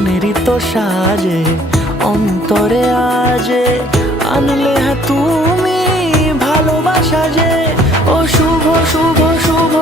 মনেরই তো সাজে অন্তরে আজে আনলে হ্যাঁ তুমি ভালোবাসা যে ও শুভ শুভ শুভ